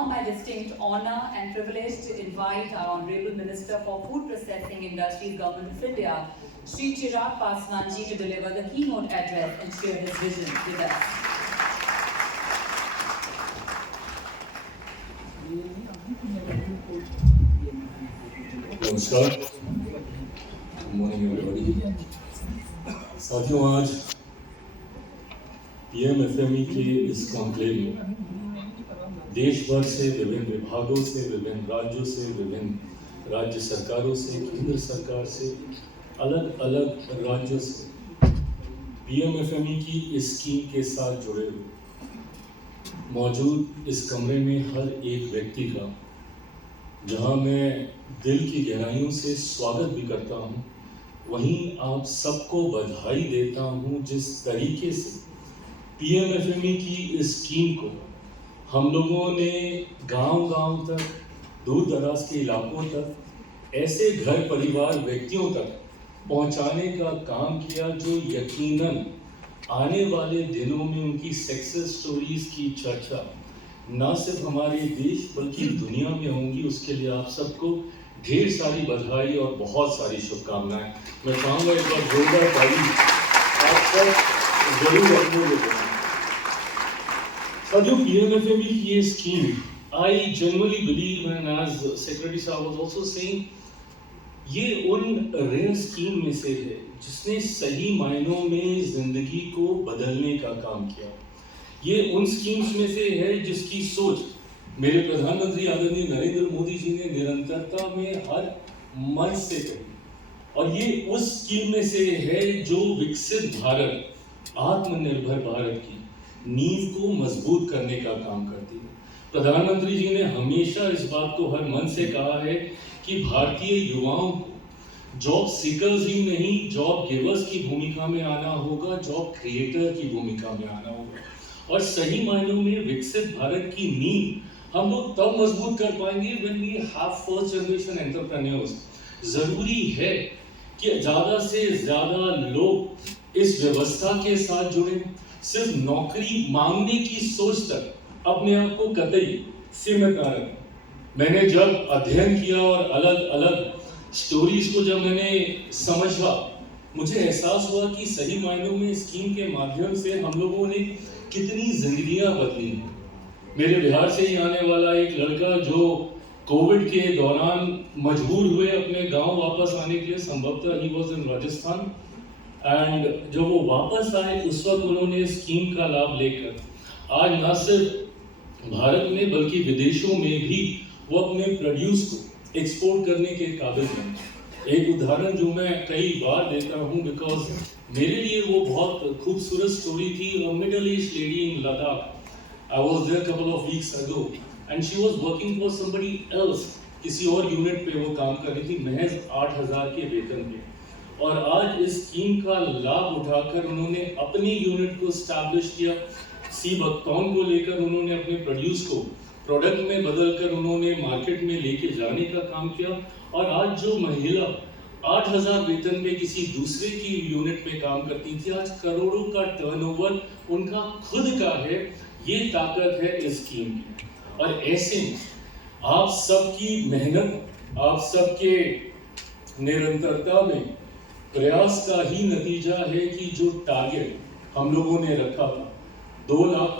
now my distinct honor and privilege to invite our Honorable Minister for Food Processing Industries, Government of India, Shri Chirag Paswan ji, to deliver the keynote address and share his vision with us. नमस्कार, good morning everybody. साथियों, आज PMFME के इस conclave में देश भर से, विभिन्न विभागों से, विभिन्न राज्यों से, विभिन्न राज्य सरकारों से, केंद्र सरकार से, अलग अलग राज्यों से पीएमएफएमई की इस स्कीम के साथ जुड़े हुए मौजूद इस कमरे में हर एक व्यक्ति का, जहां मैं दिल की गहराइयों से स्वागत भी करता हूं, वहीं आप सबको बधाई देता हूं जिस तरीके से पीएमएफएमई की इस स्कीम को हम लोगों ने गांव-गांव तक, दूर दराज के इलाकों तक, ऐसे घर परिवार व्यक्तियों तक पहुंचाने का काम किया जो यकीनन आने वाले दिनों में उनकी सक्सेस स्टोरीज की चर्चा ना सिर्फ हमारे देश बल्कि दुनिया में होंगी। उसके लिए आप सबको ढेर सारी बधाई और बहुत सारी शुभकामनाएं। मैं चाहूँगा एक बार जोरदार ताली आप सब जरूर अपने लिए। साथियों, पीएमएफएमई की ये scheme, I generally believe and as secretary साहब वाज आल्सो सेइंग, ये उन रेयर स्कीम में से है जिसने सही मायनों में जिंदगी को बदलने का काम किया। ये उन स्कीम्स में से है जिसकी सोच मेरे प्रधानमंत्री आदरणीय नरेंद्र मोदी जी ने निरंतरता में हर मंच से कही, और ये उस स्कीम में से है जो विकसित भारत, आत्मनिर्भर भारत की नींव को मजबूत करने का काम करती है। प्रधानमंत्री जी ने हमेशा इस बात को हर मन से कहा है कि भारतीय युवाओं को जॉब सीकर्स ही नहीं, जॉब गिवर्स की भूमिका में आना होगा, जॉब क्रिएटर की भूमिका में आना होगा। और सही मायनों में विकसित भारत की नींव हम लोग तब मजबूत कर पाएंगे when we have first generation entrepreneurs. जरूरी है कि ज्यादा से ज्यादा लोग इस व्यवस्था के साथ जुड़े। सिर्फ नौकरी मांगने की सोच तक अपने आप को कतई सीमित न रखें। मैंने जब अध्ययन किया और अलग अलग स्टोरीज को जब मैंने समझा, मुझे एहसास हुआ कि सही मायनों में स्कीम के माध्यम से हम लोगों ने कितनी जिंदगियां बदली हैं। मेरे बिहार से ही आने वाला एक लड़का जो कोविड के दौरान मजबूर हुए अपने गांव वापस आने के लिए, संभवतः he was in Rajasthan, and जब वो वापस आए उस वक्त उन्होंने स्कीम का लाभ लेकर आज न सिर्फ भारत में बल्कि विदेशों में भी वो अपने प्रोड्यूस को एक्सपोर्ट करने के काबिल बने। एक उदाहरण जो मैं कई बार देता हूँ, बिकॉज मेरे लिए वो बहुत खूबसूरत स्टोरी थी। A middle-aged lady in Ladakh, I was there a couple of weeks ago, and she was working for somebody else. किसी और यूनिट पे वो काम कर रही थी, महज 8,000 के वेतन पे। और आज इस स्कीम का लाभ उठाकर उन्होंने अपनी यूनिट को स्टैब्लिश किया। सी बकथॉर्न को लेकर उन्होंने अपने प्रोड्यूस को प्रोडक्ट में बदलकर उन्होंने मार्केट में लेके जाने का काम किया। और आज जो महिला 8,000 वेतन पे किसी दूसरे की यूनिट पे काम करती थी, आज करोड़ों का टर्नओवर उनका खुद का है। ये ताकत है इस स्कीम की। और ऐसे में आप सबकी मेहनत, आप सबके निरंतरता में प्रयास का ही नतीजा है कि जो टारगेट हम लोगों ने रखा था 2 लाख